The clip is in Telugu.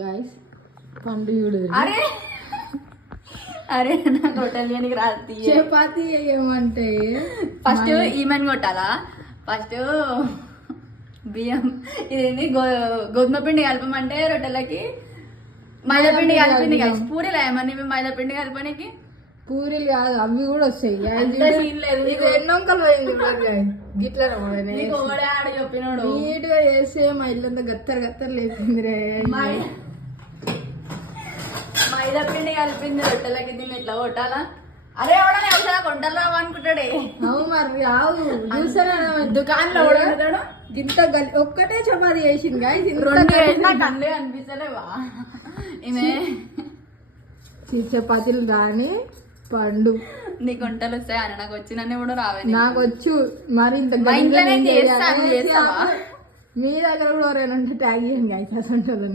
గాయస్ పండు చూడు. అరే అరే నాకు హోటల్ చేయడానికి రాదు. చపాతి ఏమంటే ఫస్ట్ ఈమెన్ కొట్టాలా. ఫస్ట్ బియ్యం ఇదేంటి గోధుమ పిండి కలపమంటే రొట్టెలకి మైదా పిండి కలిపింది కదా. పూరీలు ఏమని మైదా పిండి కలపనికి పూరీలు కాదు అవి కూడా వస్తాయి. లేదు ఎన్నొంకలు పోయింది గిట్లా ఆడ చెప్పినాడు. నీట్ గా చేస్తే మా ఇల్లంతా గత్తర గత్తర లేపింది రే. మైదా పిండి కలిపింది రొట్టెలకి. దీన్ని ఇట్లా కొట్టాలా. అరే ఎవడన్నా ఎవరైనా కొంటలు రావు అనుకుంటాడే. అవు మరి రావు చూసారా దుకాణంలో ఎవడతాడు. ఇంత ఒక్కటే చపాతి చేసింది గాయస్. కందే అనిపిస్తలేవా ఈమె చపాతీలు కానీ పండు. నీకు వంటలు వస్తాయి అని నాకు వచ్చినన్ని కూడా రావే. నాకు వచ్చు మరి ఇంత మా ఇంట్లో నేను చేస్తాను. మీ దగ్గర కూడా ఎవరైనా ఉంటే ట్యాగ్ చేయండి గాయస్ అసలు.